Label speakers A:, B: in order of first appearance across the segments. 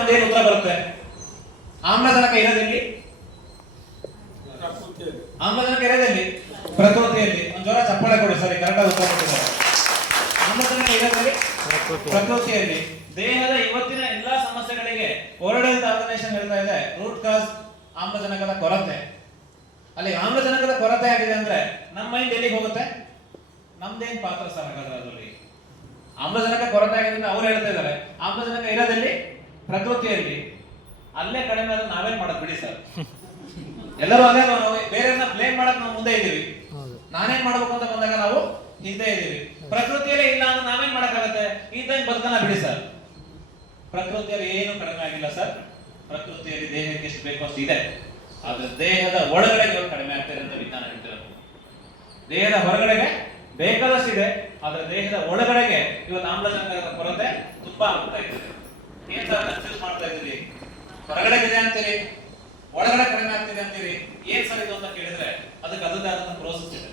A: ಏನು ಉತ್ತರ ಬರುತ್ತೆ? ಆಮ್ಲಜನಕ ಇರೋದಲ್ಲಿ ಆಮ್ಲಜನಕ ಇರೋದಲ್ಲಿ ಪ್ರಕೃತಿಯಲ್ಲಿ. ಒಂದು ಜ್ವರ ಚಪ್ಪಾಳೆ ಕೊಡಿ, ಸರಿ ಕರೆಕ್ಟಾಗಿ ಉತ್ತರ ಕೊಟ್ಟಿದ್ದಾರೆ. ಆಮ್ಲಜನಕ ಇರೋದಲ್ಲಿ ಪ್ರಕೃತಿಯಲ್ಲಿ. ದೇಹದ ಇವತ್ತಿನ ಎಲ್ಲಾ ಸಮಸ್ಯೆಗಳಿಗೆ ಹೆಲ್ತ್ ಆರ್ಗನೈಸೇಷನ್ ಹೇಳ್ತಾ ಇದೆ. ರೂಟ್ ಕಾಸ್ ಆಮ್ಲಜನಕದ ಕೊರತೆ. ಅಲ್ಲಿ ಆಮ್ಲಜನಕದ ಕೊರತೆ ಆಗಿದೆ ಅಂದ್ರೆ ನಮ್ಮ ಮೈಂಡ್ ಎಲ್ಲಿಗೆ ಹೋಗುತ್ತೆ? ನಮ್ದೇನ್ ಪಾತ್ರ ಸರ್ ಹಾಗಾದ್ರೆ ಅದರಲ್ಲಿ? ಆಮ್ಲಜನಕ ಕೊರತೆ ಆಗಿದೆ ಅಂತ ಅವ್ರು ಹೇಳ್ತಾ ಇದ್ದಾರೆ. ಆಮ್ಲಜನಕ ಇರೋದಲ್ಲಿ ಪ್ರಕೃತಿಯಲ್ಲಿ ಅಲ್ಲೇ ಕಡಿಮೆ ಆದ್ರೆ ನಾವೇನ್ ಮಾಡೋದು ಬಿಡಿ ಸರ್. ಎಲ್ಲರೂ ಅದೇ ನಾವು ಬೇರೆಯವ್ರನ್ನ ಬ್ಲೇಮ್ ಮಾಡಕ್ ನಾವು ಮುಂದೆ ಇದೀವಿ ನಾನೇನ್ ಮಾಡ್ಬೇಕು ಅಂತ ಬಂದಾಗ ನಾವು ಹಿಂದೆ ಇದೀವಿ ಪ್ರಕೃತಿಯಲ್ಲೇ ಇಲ್ಲ ಅಂದ್ರೆ ನಾವೇನ್ ಮಾಡಕ್ಕಾಗತ್ತೆ? ಇದ್ದಂಗೆ ಬದುಕನ ಬಿಡಿ ಸರ್. ಪ್ರಕೃತಿಯಲ್ಲಿ ಏನು ಕಡಿಮೆ ಆಗಿಲ್ಲ ಸರ್. ಪ್ರಕೃತಿಯಲ್ಲಿ ದೇಹಕ್ಕೆ ಎಷ್ಟು ಬೇಕೋ ಅಷ್ಟು ಇದೆ. ಆದ್ರೆ ದೇಹದ ಒಳಗಡೆ ಇವರು ಕಡಿಮೆ ಆಗ್ತಾರೆ ಅಂತ ವಿಜ್ಞಾನ ಹೇಳ್ತಿರೋದು ದೇಹದ ಹೊರಗಡೆಗೆ ಬೇಕಾದಷ್ಟು ಇದೆ ಆದ್ರೆ ದೇಹದ ಒಳಗಡೆಗೆ ಇವತ್ತು ಆಮ್ಲಜನಕದ ಕೊರತೆ ತುಂಬಾ ಆಗ್ತಾ ಇದೆ. ಏನ್ ಸರ್ ಕನ್ಫ್ಯೂಸ್ ಮಾಡ್ತಾ ಇದ್ದೀರಿ. ಹೊರಗಡೆ ಇದೆ ಅಂತೀರಿ? ಒಳಗಡೆ ಕಡಿಮೆ ಆಗ್ತಿದೆ ಅಂತೀರಿ? ಏನ್ ಸರ್ ಇದು ಅಂತ ಕೇಳಿದ್ರೆ ಅದಕ್ಕೆ ಆದಂತ ಪ್ರೋಸೆಸ್ ಇದೆ.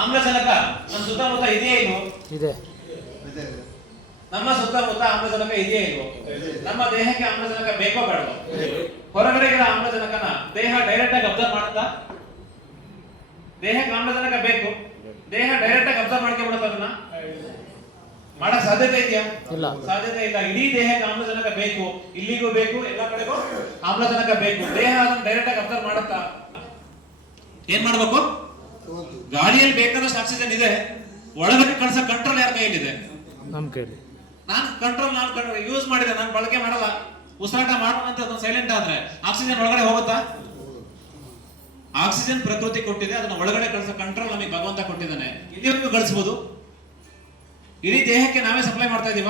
A: ಆಮ್ಲಜನಕ ನಮ್ಮ ಸುತ್ತಮುತ್ತ ಇದೆಯೇ ಇದು?
B: ಇದೆ.
A: ನಮ್ಮ ಸುತ್ತಮುತ್ತ ಆಮ್ಲಜನಕ ಇದೆಯೇ ಇಲ್ವೋ ನಮ್ಮ ದೇಹಕ್ಕೆ ಆಮ್ಲಜನಕ ಬೇಕೋ ಬೇಡವೋ? ಹೊರಗಡೆ ಇರೋ ಆಮ್ಲಜನಕನ ದೇಹ ಡೈರೆಕ್ಟ್ ಆಗಿ ಅಬ್ಸರ್ವ್ ಮಾಡುತ್ತಾ? ದೇಹಕ್ಕೆ ಆಮ್ಲಜನಕ ಬೇಕು. ದೇಹ ಡೈರೆಕ್ಟ್ ಆಗಿ ಅಬ್ಸರ್ವ್ ಮಾಡ್ಕೊಂಡ್ಬಿಡುತ್ತೆ ಅದನ್ನ? ಮಾಡಕ್ ಸಾಧ್ಯತೆ ಇದೆಯಾ?
B: ಇಲ್ಲ.
A: ಸಾಧ್ಯತೆ ಇಲ್ಲ. ಇಡೀ ದೇಹಕ್ಕೆ ಆಮ್ಲಜನಕ ಬೇಕು. ಇಲ್ಲಿಗೂ ಬೇಕು ಎಲ್ಲ ಕಡೆಗೂ ಆಮ್ಲಜನಕ ಬೇಕು. ದೇಹ ಅದನ್ನ ಡೈರೆಕ್ಟ್ ಆಗಿ ಅಬ್ಸರ್ವ್ ಮಾಡುತ್ತಾ? ಏನ್ ಮಾಡ್ಬೇಕು? ಗಾಳಿಯಲ್ಲಿ ಬೇಕಾದಷ್ಟು ಆಕ್ಸಿಜನ್ ಇದೆ. ಒಳಗಡೆ ಕಳ್ಸೋ ಕಂಟ್ರೋಲ್ ಯಾರ ಕೈಯಲ್ಲಿದೆ?
B: ನಮ್ ಕೈಲಿ
A: ನಾನು ಕಂಟ್ರೋಲ್ ನಾನು ಯೂಸ್ ಮಾಡಿದೆ ನಾನು ಬಳಕೆ ಮಾಡಲ್ಲ. ಉಸಿರಾಟ ಮಾಡೋಣ ಸೈಲೆಂಟ್ ಆದ್ರೆ ಆಕ್ಸಿಜನ್ ಒಳಗಡೆ ಹೋಗುತ್ತಾ? ಆಕ್ಸಿಜನ್ ಪ್ರಕೃತಿ ಕೊಟ್ಟಿದೆ ಅದನ್ನ ಒಳಗಡೆ ಕಳಿಸೋ ಕಂಟ್ರೋಲ್ ನಮಗೆ ಭಗವಂತ ಕೊಟ್ಟಿದ್ದಾನೆ. ಇಲ್ಲಿವರೆಗೂ ಕಳಿಸ್ಬೋದು ಇಡೀ ದೇಹಕ್ಕೆ ನಾವೇ ಸಪ್ಲೈ ಮಾಡ್ತಾ ಇದೀವ?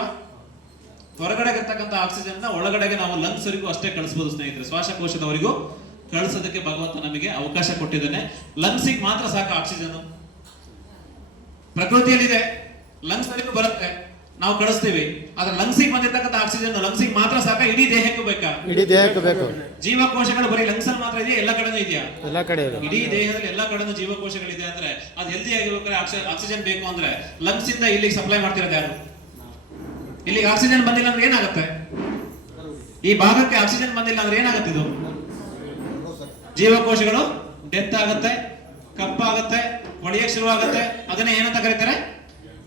A: ಹೊರಗಡೆ ಇರ್ತಕ್ಕಂಥ ಆಕ್ಸಿಜನ್ ಒಳಗಡೆಗೆ ನಾವು ಲಂಗ್ಸ್ ವರೆಗೂ ಅಷ್ಟೇ ಕಳಿಸಬಹುದು ಸ್ನೇಹಿತರೆ. ಶ್ವಾಸಕೋಶದವರಿಗೂ ಕಳಿಸೋದಕ್ಕೆ ಭಗವಂತ ನಮಗೆ ಅವಕಾಶ ಕೊಟ್ಟಿದ್ದಾನೆ. ಲಂಗ್ಸಿಗೆ ಮಾತ್ರ ಸಾಕು ಆಕ್ಸಿಜನ್ ಪ್ರಕೃತಿಯಲ್ಲಿದೆ. ಲಂಗ್ಸ್ ವರೆಗೂ ಬರುತ್ತೆ. ನಾವು ಕಳಿಸ್ತೀವಿ. ಆದ್ರೆ ಲಂಗ್ಸಿಗೆ ಬಂದಿರ್ತಕ್ಕಂಥ ಆಕ್ಸಿಜನ್ ಲಂಗ್ಸಿಗೆ ಮಾತ್ರ ಸಾಕ ಇಡೀ ದೇಹಕ್ಕೆ ಬೇಕಾ?
B: ಇಡೀ ದೇಹಕ್ಕೆ ಬೇಕು.
A: ಜೀವಕೋಶಗಳು ಬರೀ ಲಂಗ್ಸ್ ಅಲ್ಲಿ ಮಾತ್ರ ಇದೆಯಾ? ಎಲ್ಲ ಕಡೆನೂ ಇದೆಯಾ?
B: ಎಲ್ಲ ಕಡೆ ಇದೆ.
A: ಇಡೀ ದೇಹದಲ್ಲಿ ಎಲ್ಲ ಕಡೆನೂ ಜೀವಕೋಶಗಳಿದೆ ಅಂದ್ರೆ ಅದು ಹೆಲ್ದಿ ಆಗಿರ್ಬೇಕಾದ್ರೆ ಆಕ್ಸಿಜನ್ ಬೇಕು ಅಂದ್ರೆ ಲಂಗ್ಸ್ ಇಂದ ಇಲ್ಲಿಗೆ ಸಪ್ಲೈ ಮಾಡ್ತಿರೋದು ಯಾರು? ಇಲ್ಲಿಗೆ ಆಕ್ಸಿಜನ್ ಬಂದಿಲ್ಲ ಅಂದ್ರೆ ಏನಾಗುತ್ತೆ? ಈ ಭಾಗಕ್ಕೆ ಆಕ್ಸಿಜನ್ ಬಂದಿಲ್ಲ ಅಂದ್ರೆ ಏನಾಗುತ್ತೆ ಇದು? ಜೀವಕೋಶಗಳು ಡೆತ್ ಆಗುತ್ತೆ ಕಪ್ಪಾಗುತ್ತೆ ಒಡೆಯಕ್ಕೆ ಶುರುವಾಗುತ್ತೆ. ಅದನ್ನ ಏನಂತ ಕರೀತಾರೆ?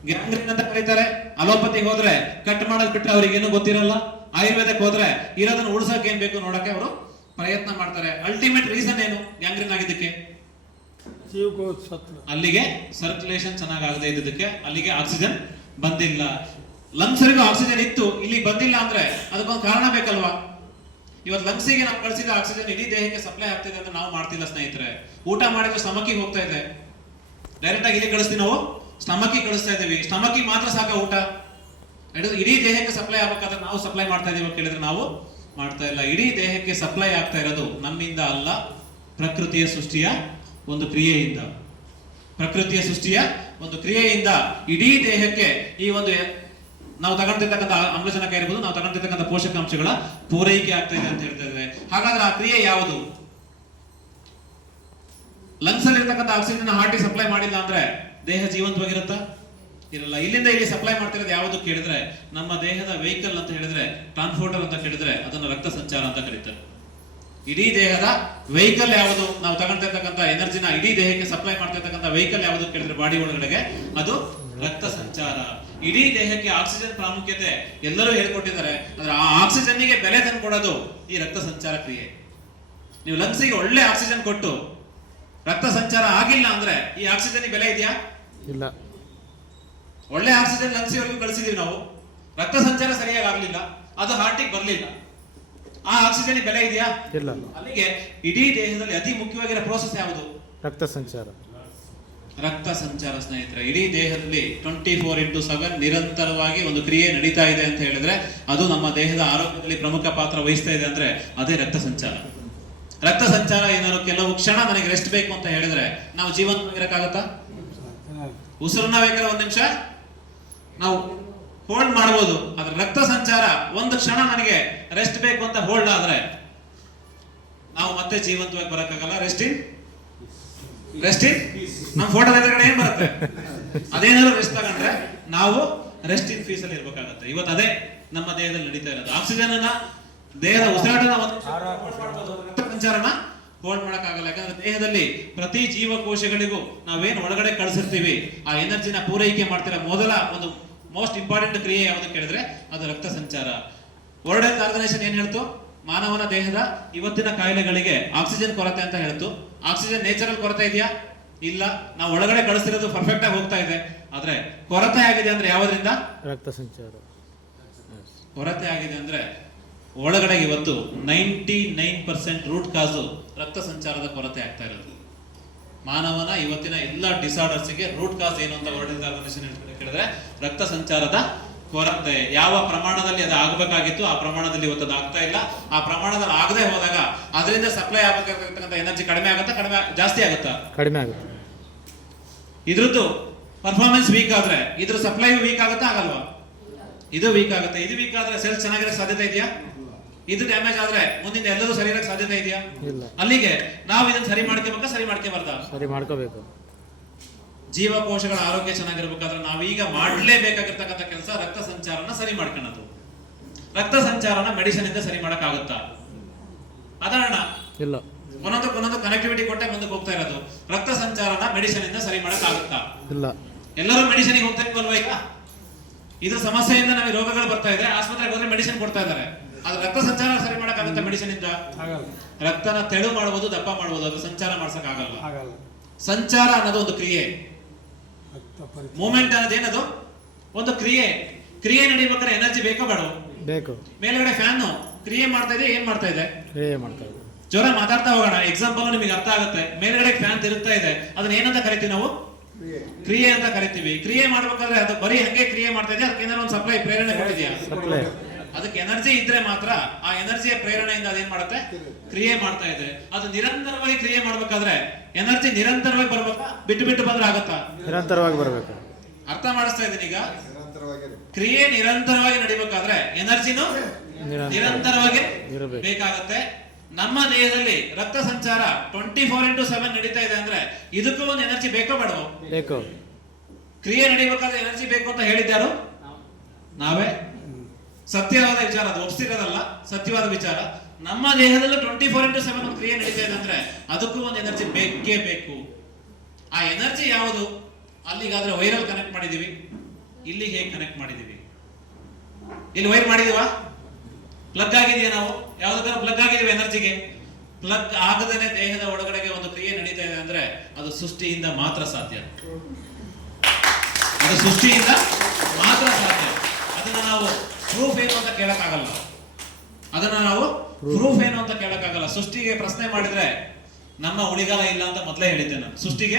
A: ಗ್ಯಾಂಗ್ರೀನ್ ಅಂತ ಕರೀತಾರೆ. ಅಲೋಪತಿಗೆ ಹೋದ್ರೆ ಕಟ್ ಮಾಡೋದ್ ಬಿಟ್ರೆ ಅವ್ರಿಗೆ ಏನು ಗೊತ್ತಿರಲ್ಲ. ಆಯುರ್ವೇದಕ್ಕೆ ಹೋದ್ರೆ ಇರೋದನ್ನ ಉಳ್ಸಕ್ ಏನ್ ಬೇಕು ನೋಡಕ್ಕೆ ಅವರು ಪ್ರಯತ್ನ ಮಾಡ್ತಾರೆ. ಅಲ್ಟಿಮೇಟ್ ರೀಸನ್ ಏನು ಗ್ಯಾಂಗ್ರೀನ್ ಆಗಿದ್ದಕ್ಕೆ? ಅಲ್ಲಿಗೆ ಸರ್ಕ್ಯುಲೇಷನ್ ಚೆನ್ನಾಗಿ ಆಗದೆ ಇದ್ದಕ್ಕೆ ಅಲ್ಲಿಗೆ ಆಕ್ಸಿಜನ್ ಬಂದಿಲ್ಲ. ಲಂಗ್ಸ್ರಿಗೂ ಆಕ್ಸಿಜನ್ ಇತ್ತು ಇಲ್ಲಿ ಬಂದಿಲ್ಲ ಅಂದ್ರೆ ಅದಕ್ಕೊಂದು ಕಾರಣ ಬೇಕಲ್ವಾ? ಇವತ್ತು ಲಂಗ್ಸಿಗೆ ನಾವು ಕಳಿಸಿದ ಆಕ್ಸಿಜನ್ ಇಡೀ ದೇಹಕ್ಕೆ ಸಪ್ಲೈ ಆಗ್ತಿದೆ ಅಂತ ನಾವು ಮಾಡ್ತಿಲ್ಲ ಸ್ನೇಹಿತರೆ. ಊಟ ಮಾಡಿದ್ರೆ ಸ್ಟಮಕಿಗೆ ಹೋಗ್ತಾ ಇದೆ. ಡೈರೆಕ್ಟ್ ಆಗಿ ಇಲ್ಲಿ ಕಳಿಸ್ತೀವಿ ನಾವು? ಸ್ಟಮಕಿಗೆ ಕಳಿಸ್ತಾ ಇದ್ದೀವಿ. ಸ್ಟಮಕಿ ಮಾತ್ರ ಸಾಕ ಊಟ? ಇಡೀ- ಇಡೀ ದೇಹಕ್ಕೆ ಸಪ್ಲೈ ಆಗ್ಬೇಕಾದ್ರೆ ನಾವು ಸಪ್ಲೈ ಮಾಡ್ತಾ ಇದೀವಿ ಕೇಳಿದ್ರೆ ನಾವು ಮಾಡ್ತಾ ಇಲ್ಲ. ಇಡೀ ದೇಹಕ್ಕೆ ಸಪ್ಲೈ ಆಗ್ತಾ ಇರೋದು ನಮ್ಮಿಂದ ಅಲ್ಲ, ಪ್ರಕೃತಿಯ ಸೃಷ್ಟಿಯ ಒಂದು ಕ್ರಿಯೆಯಿಂದ. ಪ್ರಕೃತಿಯ ಸೃಷ್ಟಿಯ ಒಂದು ಕ್ರಿಯೆಯಿಂದ ಇಡೀ ದೇಹಕ್ಕೆ ಈ ಒಂದು ನಾವು ತಗೊಂಡಿರ್ತಕ್ಕಂಥ ಆಮ್ಲಜನಕ ಇರ್ಬೋದು, ನಾವು ತಗೊಂಡಿರ್ತಕ್ಕಂಥ ಪೋಷಕಾಂಶಗಳ ಪೂರೈಕೆ ಆಗ್ತಾ ಇದೆ ಅಂತ ಹೇಳ್ತಾ ಇದ್ದಾರೆ. ಹಾಗಾದ್ರೆ ಆ ಕ್ರಿಯೆ ಯಾವುದು? ಲಂಗ್ಸ್ ಅಲ್ಲಿ ಇರ್ತಕ್ಕಂಥ ಆಕ್ಸಿಜನ್ ಹಾರ್ಟಿಗೆ ಸಪ್ಲೈ ಮಾಡಿಲ್ಲ ಅಂದ್ರೆ ದೇಹ ಜೀವಂತವಾಗಿರುತ್ತಾ? ಇರಲ್ಲ. ಇಲ್ಲಿಂದ ಇಲ್ಲಿ ಸಪ್ಲೈ ಮಾಡ್ತಿರೋದು ಯಾವುದು ಕೇಳಿದ್ರೆ, ನಮ್ಮ ದೇಹದ ವೆಹಿಕಲ್ ಅಂತ ಹೇಳಿದ್ರೆ ಟ್ರಾನ್ಸ್ಪೋರ್ಟರ್ ಅಂತ ಕೇಳಿದ್ರೆ, ಅದನ್ನು ರಕ್ತ ಸಂಚಾರ ಅಂತ ಕರೀತಾರೆ. ಇಡೀ ದೇಹದ ವೆಹಿಕಲ್ ಯಾವುದು? ನಾವು ತಗೊಳ್ತಿರ್ತಕ್ಕಂಥ ಎನರ್ಜಿನ ಇಡೀ ದೇಹಕ್ಕೆ ಸಪ್ಲೈ ಮಾಡ್ತಿರ್ತಕ್ಕಂಥ ವೆಹಿಕಲ್ ಯಾವುದು ಕೇಳಿದ್ರೆ ಬಾಡಿ ಒಳಗಡೆಗೆ? ಅದು ರಕ್ತ ಸಂಚಾರ. ಇಡೀ ದೇಹಕ್ಕೆ ಆಕ್ಸಿಜನ್ ಪ್ರಾಮುಖ್ಯತೆ ಎಲ್ಲರೂ ಹೇಳ್ಕೊಟ್ಟಿದ್ದಾರೆ. ಅಂದ್ರೆ ಆ ಆಕ್ಸಿಜನ್ಗೆ ಬೆಲೆ ತಂದ್ಕೊಡೋದು ಈ ರಕ್ತ ಸಂಚಾರ ಕ್ರಿಯೆ. ನೀವು ಲಂಗ್ಸಿಗೆ ಒಳ್ಳೆ ಆಕ್ಸಿಜನ್ ಕೊಟ್ಟು ರಕ್ತ ಸಂಚಾರ ಆಗಿಲ್ಲ ಅಂದ್ರೆ ಈ ಆಕ್ಸಿಜನ್ ಬೆಲೆ ಇದೆಯಾ?
B: ಇಲ್ಲ.
A: ಒಳ್ಳೆ ಆಕ್ಸಿಜನ್ ಲಂಗ್ಸಿವರೆಗೂ ಕಳಿಸಿದೀವಿ ನಾವು. ರಕ್ತ ಸಂಚಾರ ಸರಿಯಾಗಿ ಆಗಲಿಲ್ಲ ಅದು ಹಾರ್ಟಿಗೆ ಬರಲಿಲ್ಲ. ಆ ಆಕ್ಸಿಜನ್ ಬೆಲೆ ಇದೆಯಾ?
B: ಇಲ್ಲ.
A: ಅಲ್ಲಿಗೆ ಇಡೀ ದೇಹದಲ್ಲಿ ಅತಿ ಮುಖ್ಯವಾಗಿರೋ ಪ್ರೋಸೆಸ್ ಯಾವುದು?
B: ರಕ್ತ ಸಂಚಾರ.
A: ರಕ್ತ ಸಂಚಾರ ಸ್ನೇಹಿತರೆ ಇಡೀ ದೇಹದಲ್ಲಿ ಟ್ವೆಂಟಿ ಫೋರ್ ಇಂಟು ಸೆವೆನ್ ನಿರಂತರವಾಗಿ ಒಂದು ಕ್ರಿಯೆ ನಡೀತಾ ಇದೆ ಅಂತ ಹೇಳಿದ್ರೆ ಅದು ನಮ್ಮ ದೇಹದ ಆರೋಗ್ಯದಲ್ಲಿ ಪ್ರಮುಖ ಪಾತ್ರ ವಹಿಸ್ತಾ ಇದೆ ಅಂದ್ರೆ ಅದೇ ರಕ್ತ ಸಂಚಾರ. ರಕ್ತ ಸಂಚಾರ ಏನಾದ್ರು ಕೆಲವು ಕ್ಷಣ ನನಗೆ ರೆಸ್ಟ್ ಬೇಕು ಅಂತ ಹೇಳಿದ್ರೆ ನಾವು ಜೀವಂತವಾಗಿರಕ್ಕಾಗತ್ತಾ ಉಸಿರನ್ನ ಬೇಕಾದ್ರೆ ಒಂದ್ ನಿಮಿಷ? ನಾವು ಹೋಲ್ಡ್ ಮಾಡ್ಬೋದು. ಆದ್ರೆ ರಕ್ತ ಸಂಚಾರ, ಒಂದು ಕ್ಷಣ ನನಗೆ ರೆಸ್ಟ್ ಬೇಕು ಅಂತ ಹೋಲ್ಡ್ ಆದ್ರೆ ನಾವು ಮತ್ತೆ ಜೀವಂತವಾಗಿ ಬರಕ್ಕಾಗಲ್ಲ. ರೆಸ್ಟ್ ಇನ್ ರೆಸ್ಟ್ ಇನ್ ನಮ್ಮ ಫೋಟೋ ಎದುರುಗಡೆ ಏನ್ ಬರುತ್ತೆ? ಅದೇನಾದ್ರು ರೆಸ್ಟ್ ತಗೊಂಡ್ರೆ ನಾವು ರೆಸ್ಟ್ ಇನ್ ಫೀಸ್ ಅಲ್ಲಿ ಇರ್ಬೇಕಾಗತ್ತೆ. ಇವತ್ತು ಅದೇ ನಮ್ಮ ದೇಹದಲ್ಲಿ ನಡೀತಾ ಇರೋದು. ಆಕ್ಸಿಜನ್ ಅನ್ನ, ದೇಹದ ಉಸಿರಾಟನ ಒಂದು ರಕ್ತ ಸಂಚಾರನ ಹೋಲ್ಡ್ ಮಾಡೋಕ್ಕಾಗಲ್ಲ. ಯಾಕಂದ್ರೆ ದೇಹದಲ್ಲಿ ಪ್ರತಿ ಜೀವಕೋಶಗಳಿಗೂ ನಾವೇನು ಒಳಗಡೆ ಕಳಿಸಿರ್ತೀವಿ ಆ ಎನರ್ಜಿನ ಪೂರೈಕೆ ಮಾಡ್ತಿರೋ ಮೊದಲ ಒಂದು ಮೋಸ್ಟ್ ಇಂಪಾರ್ಟೆಂಟ್ ಕ್ರಿಯೆ ಯಾವುದು ಕೇಳಿದ್ರೆ ಅದು ರಕ್ತ ಸಂಚಾರ. ವರ್ಲ್ಡ್ ಹೆಲ್ತ್ ಆರ್ಗನೈಸೇಷನ್ ಏನ್ ಹೇಳ್ತು? ಮಾನವನ ದೇಹದ ಇವತ್ತಿನ ಕಾಯಿಲೆಗಳಿಗೆ ಆಕ್ಸಿಜನ್ ಕೊರತೆ ಅಂತ ಹೇಳ್ತು. ಆಕ್ಸಿಜನ್ ನೇಚರಲ್ ಕೊರತೆ ಇದೆಯಾ? ಇಲ್ಲ. ನಾವು ಒಳಗಡೆ ಕಳಿಸ್ತಿರೋದು ಪರ್ಫೆಕ್ಟ್ ಆಗಿ ಹೋಗ್ತಾ ಇದೆ. ಆದ್ರೆ ಕೊರತೆ ಆಗಿದೆ ಅಂದ್ರೆ ಯಾವ್ದ್ರಿಂದ?
B: ರಕ್ತ ಸಂಚಾರ.
A: ಕೊರತೆ ಆಗಿದೆ ಅಂದ್ರೆ ಒಳಗಡೆ ಇವತ್ತು ನೈಂಟಿ ನೈನ್ ಪರ್ಸೆಂಟ್ ರೂಟ್ ಕಾಸು ರಕ್ತ ಸಂಚಾರದ ಕೊರತೆ ಆಗ್ತಾ ಇರೋದು. ಮಾನವನ ಇವತ್ತಿನ ಎಲ್ಲ ಡಿಸಾರ್ಡರ್ಸ್ಗೆ ರೂಟ್ ಕಾಸ್ ಏನು ಅಂತ ವರ್ಲ್ಡ್ ಆರ್ಗನೈಸೇಷನ್ ಕೇಳಿದ್ರೆ ರಕ್ತ ಸಂಚಾರದ ಕೊರತೆ. ಯಾವ ಪ್ರಮಾಣದಲ್ಲಿ ಅದು ಆಗಬೇಕಾಗಿತ್ತು ಆ ಪ್ರಮಾಣದಲ್ಲಿ ಇವತ್ತು ಅದು ಆಗ್ತಾ ಇಲ್ಲ. ಆ ಪ್ರಮಾಣದಲ್ಲಿ ಆಗದೆ ಹೋದಾಗ ಅದರಿಂದ ಸಪ್ಲೈ ಆಗಬೇಕಾಗಿರ್ತಕ್ಕಂಥ ಎನರ್ಜಿ ಕಡಿಮೆ ಆಗುತ್ತಾ ಕಡಿಮೆ ಜಾಸ್ತಿ ಆಗುತ್ತಾ?
B: ಕಡಿಮೆ ಆಗುತ್ತೆ.
A: ಇದ್ರದ್ದು ಪರ್ಫಾರ್ಮೆನ್ಸ್ ವೀಕ್ ಆದ್ರೆ ಇದ್ರ ಸಪ್ಲೈ ವೀಕ್ ಆಗುತ್ತಾ ಆಗಲ್ವಾ? ಇದು ವೀಕ್ ಆಗುತ್ತೆ. ಇದು ವೀಕ್ ಆದ್ರೆ ಸೆಲ್ಸ್ ಚೆನ್ನಾಗಿರೋ ಸಾಧ್ಯತೆ ಇದೆಯಾ? ಇದು ಡ್ಯಾಮೇಜ್ ಆದ್ರೆ ಮುಂದಿನ ಎಲ್ಲರೂ ಸರಿ ಇರಕ್ಕೆ ಸಾಧ್ಯತೆ ಇದೆಯಾ?
B: ಇಲ್ಲ.
A: ಅಲ್ಲಿಗೆ ನಾವು ಇದನ್ನ ಸರಿ ಮಾಡ್ಕೋಬೇಕಾ ಸರಿ ಮಾಡ್ಕೋಬಾರ್ದ?
B: ಸರಿ ಮಾಡ್ಕೋಬೇಕು.
A: ಜೀವಕೋಶಗಳ ಆರೋಗ್ಯ ಚೆನ್ನಾಗಿರ್ಬೇಕಾದ್ರೆ ನಾವೀಗ ಮಾಡಲೇಬೇಕಾಗಿರ್ತಕ್ಕಂಥ ಕೆಲಸ ರಕ್ತ ಸಂಚಾರನ ಸರಿ ಮಾಡ್ಕೊಳ್ಳೋದು. ರಕ್ತ ಸಂಚಾರನ ಮೆಡಿಸಿನ್ ಇಂದ ಸರಿ ಮಾಡಕ್ಕಾಗುತ್ತಾ? ಅದಾರಣ
B: ಇಲ್ಲ.
A: ಒಂದೊಂದು ಒಂದೊಂದು ಕನೆಕ್ಟಿವಿಟಿ ಕೊಟ್ಟೆ ಮುಂದಕ್ಕೆ ಹೋಗ್ತಾ ಇರೋದು. ರಕ್ತ ಸಂಚಾರನ ಮೆಡಿಸಿನ್ ಇಂದ ಸರಿ ಮಾಡಕ್ಕಾಗುತ್ತಾ?
B: ಇಲ್ಲ.
A: ಎಲ್ಲರೂ ಮೆಡಿಸಿನ್ಗೆ ಹೋಗ್ತಾ ಇಲ್ವಲ್ವಾ ಈಗ? ಇದ್ರ ಸಮಸ್ಯೆಯಿಂದ ನಮಗೆ ರೋಗಗಳು ಬರ್ತಾ ಇದೆ ಆಸ್ಪತ್ರೆಗೆ ಹೋದ್ರೆ ಮೆಡಿಸಿನ್ ಕೊಡ್ತಾ ಇದ್ದಾರೆ. ಆದ್ರೆ ರಕ್ತ ಸಂಚಾರ ಸರಿ ಮಾಡಕ್ಕಾಗುತ್ತೆ ಮೆಡಿಸಿನ್ ಇಂದ. ರಕ್ತನ ತೆಳು ಮಾಡಬಹುದು ದಪ್ಪ ಮಾಡಬಹುದು ಅದು ಸಂಚಾರ ಮಾಡ್ಸಕ್ ಆಗಲ್ಲ
C: ಆಗಲ್ಲ
A: ಸಂಚಾರ ಅನ್ನೋದು ಒಂದು ಕ್ರಿಯೆ. ಮೂಮೆಂಟ್ ಅನ್ನೋದು ಏನದು? ಒಂದು ಕ್ರಿಯೆ. ಕ್ರಿಯೆ ನಡಿಬೇಕಾದ್ರೆ ಎನರ್ಜಿ ಬೇಕೋ ಬೇಡ
B: ಬೇಕು.
A: ಮೇಲ್ಗಡೆ ಫ್ಯಾನ್ ಕ್ರಿಯೆ ಮಾಡ್ತಾ ಇದೆ ಏನ್ ಮಾಡ್ತಾ ಇದೆ?
B: ಕ್ರಿಯೆ ಮಾಡ್ತಾ ಇದೆ.
A: ಜ್ವರ ಮಾತಾಡ್ತಾ ಹೋಗೋಣ. ಎಕ್ಸಾಂಪಲ್ ನಿಮಗೆ ಅರ್ಥ ಆಗುತ್ತೆ. ಮೇಲ್ಗಡೆ ಫ್ಯಾನ್ ತಿರುತ್ತಾ ಇದೆ. ಅದನ್ನ ಏನಂತ ಕರಿತೀವಿ ನಾವು? ಕ್ರಿಯೆ. ಅಂತ ಕರಿತೀವಿ. ಕ್ರಿಯೆ ಮಾಡ್ಬೇಕಾದ್ರೆ ಅದು ಬರೀ ಹಂಗೆ ಕ್ರಿಯೆ ಮಾಡ್ತಾ ಇದೆ ಅದಕ್ಕೆ ಏನಾದ್ರು ಒಂದು ಸಪ್ಲೈ ಪ್ರೇರಣೆ ಕೊಟ್ಟಿದ್ಯಾ? ಅದಕ್ಕೆ ಎನರ್ಜಿ ಇದ್ರೆ ಮಾತ್ರ ಆ ಎನರ್ಜಿಯ ಪ್ರೇರಣೆಯಿಂದ ಅದೇನ್ ಮಾಡುತ್ತೆ? ಕ್ರಿಯೆ ಮಾಡ್ತಾ ಇದೆ. ಅದು ನಿರಂತರವಾಗಿ ಕ್ರಿಯೆ ಮಾಡ್ಬೇಕಾದ್ರೆ ಎನರ್ಜಿ ನಿರಂತರವಾಗಿ ಬರ್ಬೇಕಾ? ಬಿಟ್ಟು ಬಿಟ್ಟು ಬಂದ್ರೆ ಆಗತ್ತಾ?
B: ನಿರಂತರವಾಗಿ ಬರ್ಬೇಕು?
A: ಅರ್ಥ ಮಾಡಿಸ್ತಾ ಇದ್ದೀನಿ ಈಗ. ಕ್ರಿಯೆ ನಿರಂತರವಾಗಿ ನಡಿಬೇಕಾದ್ರೆ ಎನರ್ಜಿನೂ ನಿರಂತರವಾಗಿ ಬೇಕಾಗತ್ತೆ. ನಮ್ಮ ದೇಹದಲ್ಲಿ ರಕ್ತ ಸಂಚಾರ ಟ್ವೆಂಟಿ ಫೋರ್ ಇಂಟು ಸೆವೆನ್ ನಡೀತಾ ಇದೆ ಅಂದ್ರೆ ಇದಕ್ಕೂ ಒಂದು ಎನರ್ಜಿ ಬೇಕೋ ಬೇಡವೋ?
B: ಬೇಕು.
A: ಕ್ರಿಯೆ ನಡಿಬೇಕಾದ್ರೆ ಎನರ್ಜಿ ಬೇಕು ಅಂತ ಹೇಳಿದ್ಯಾರು ನಾವೇ. ಸತ್ಯವಾದ ವಿಚಾರ, ಅದು ಒಪ್ಸಿರೋದಲ್ಲ, ಸತ್ಯವಾದ ವಿಚಾರ. ನಮ್ಮ ದೇಹದಲ್ಲಿ ಟ್ವೆಂಟಿ ಫೋರ್ ಇಂಟು ಸೆವೆನ್ ಒಂದು ಕ್ರಿಯೆ ನಡೀತಾ ಇದೆ ಅಂದ್ರೆ ಅದಕ್ಕೂ ಒಂದು ಎನರ್ಜಿ ಬೇಕೇ ಬೇಕು. ಆ ಎನರ್ಜಿ ಯಾವುದು? ಅಲ್ಲಿಗಾದ್ರೆ ವೈರಲ್ ಕನೆಕ್ಟ್ ಮಾಡಿದೀವಿ. ಇಲ್ಲಿಗೆ ಹೇಗೆ ಕನೆಕ್ಟ್ ಮಾಡಿದೀವಿ? ಇಲ್ಲಿ ವೈರ್ ಮಾಡಿದೀವಾ? ಪ್ಲಗ್ ಆಗಿದೆಯಾ ನಾವು? ಯಾವ್ದಕ್ಕಾದ್ರೂ ಪ್ಲಗ್ ಆಗಿದೀವಿ ಎನರ್ಜಿಗೆ ಪ್ಲಗ್ ಆಗದೇನೆ ದೇಹದ ಒಳಗಡೆಗೆ ಒಂದು ಕ್ರಿಯೆ ನಡೀತಾ ಇದೆ ಅಂದ್ರೆ ಅದು ಸೃಷ್ಟಿಯಿಂದ ಮಾತ್ರ ಸಾಧ್ಯ. ಅದು ಸೃಷ್ಟಿಯಿಂದ ಮಾತ್ರ ಸಾಧ್ಯ. ಅದನ್ನ ನಾವು ಪ್ರೂಫ್ ಏನು ಅಂತ ಕೇಳಕ್ಕಾಗಲ್ಲ. ಅದನ್ನ ನಾವು ಪ್ರೂಫ್ ಏನು ಅಂತ ಕೇಳಕ್ಕಾಗಲ್ಲ. ಸೃಷ್ಟಿಗೆ ಪ್ರಶ್ನೆ ಮಾಡಿದ್ರೆ ನಮ್ಮ ಉಳಿಗಾಲ ಇಲ್ಲ ಅಂತ ಮೊದಲೇ ಹೇಳಿದ್ದೆ ನಾನು. ಸೃಷ್ಟಿಗೆ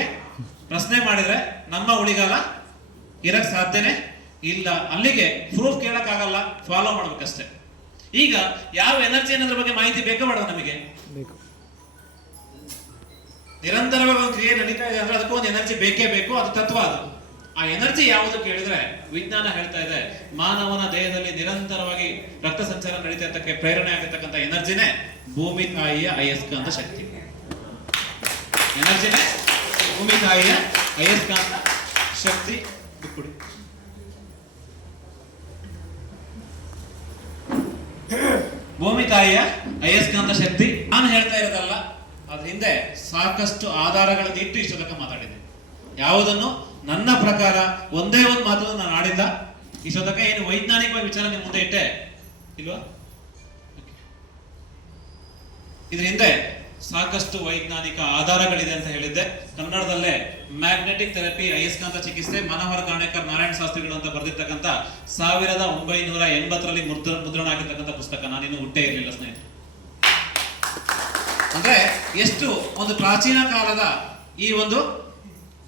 A: ಪ್ರಶ್ನೆ ಮಾಡಿದ್ರೆ ನಮ್ಮ ಉಳಿಗಾಲ ಇರಕ್ ಸಾಧ್ಯನೇ ಇಲ್ಲ. ಅಲ್ಲಿಗೆ ಪ್ರೂಫ್ ಕೇಳಕ್ಕಾಗಲ್ಲ. ಫಾಲೋ ಮಾಡ್ಬೇಕಷ್ಟೇ. ಈಗ ಯಾವ ಎನರ್ಜಿ ಅನ್ನೋದ್ರ ಬಗ್ಗೆ ಮಾಹಿತಿ ಬೇಕೇ ಬೇಡ ನಮಗೆ? ನಿರಂತರವಾಗಿ ಒಂದು ಕ್ರಿಯೆ ನಡೀತಾ ಇದೆ ಅಂದ್ರೆ ಅದಕ್ಕೂ ಒಂದು ಎನರ್ಜಿ ಬೇಕೇ ಬೇಕು. ಅದು ತತ್ವ ಅದು. ಆ ಎನರ್ಜಿ ಯಾವುದು ಕೇಳಿದ್ರೆ ವಿಜ್ಞಾನ ಹೇಳ್ತಾ ಇದೆ, ಮಾನವನ ದೇಹದಲ್ಲಿ ನಿರಂತರವಾಗಿ ರಕ್ತ ಸಂಚಾರ ನಡೀತಾ ಪ್ರೇರಣೆ ಆಗಿರ್ತಕ್ಕಂಥ ಎನರ್ಜಿನೇ ಭೂಮಿ ತಾಯಿಯ ಅಯಸ್ಕಾಂತ ಶಕ್ತಿ. ಎನರ್ಜಿನೇ ಭೂಮಿ ತಾಯಿಯ ಅಯಸ್ಕಾಂತ ಶಕ್ತಿ ಬಿಟ್ಬಿಡಿ. ಭೂಮಿ ತಾಯಿಯ ಅಯಸ್ಕಾಂತ ಶಕ್ತಿ. ನಾನು ಹೇಳ್ತಾ ಇರೋದಲ್ಲ ಅದ್ರ ಹಿಂದೆ ಸಾಕಷ್ಟು ಆಧಾರಗಳನ್ನು ಇಟ್ಟು ಇಷ್ಟು ತನಕ ಮಾತಾಡಿದೆ ಯಾವುದನ್ನು? ನನ್ನ ಪ್ರಕಾರ ಒಂದೇ ಒಂದು ಮಾತನ್ನು ನಾನು ಆಡಿಲ್ಲ. ಈ ತನಕ ಏನು ವೈಜ್ಞಾನಿಕವಾಗಿ ವಿಚಾರ ನಿಮ್ಮ ಮುಂದೆ ಇಟ್ಟೆ? ಇಲ್ವಾ? ಇದ್ರ ಹಿಂದೆ ಸಾಕಷ್ಟು ವೈಜ್ಞಾನಿಕ ಆಧಾರಗಳಿದೆ ಅಂತ ಹೇಳಿದ್ದೆ. ಕನ್ನಡದಲ್ಲೇ ಮ್ಯಾಗ್ನೆಟಿಕ್ ಥೆರಪಿ, ಅಯಸ್ಕಾಂತ ಚಿಕಿತ್ಸೆ, ಮನೋಹರ ಕಾಣೇಕರ್ ನಾರಾಯಣ ಶಾಸ್ತ್ರಿಗಳು ಅಂತ ಬರೆದಿರ್ತಕ್ಕಂಥ ಸಾವಿರದ ಒಂಬೈನೂರ ಎಂಬತ್ತರಲ್ಲಿ ಮುದ್ರ ಮುದ್ರಣ ಆಗಿರ್ತಕ್ಕಂಥ ಪುಸ್ತಕ. ನಾನಿನ್ನು ಹುಟ್ಟೇ ಇರಲಿಲ್ಲ ಸ್ನೇಹಿತರೆ. ಅಂದ್ರೆ ಎಷ್ಟು ಒಂದು ಪ್ರಾಚೀನ ಕಾಲದ ಈ ಒಂದು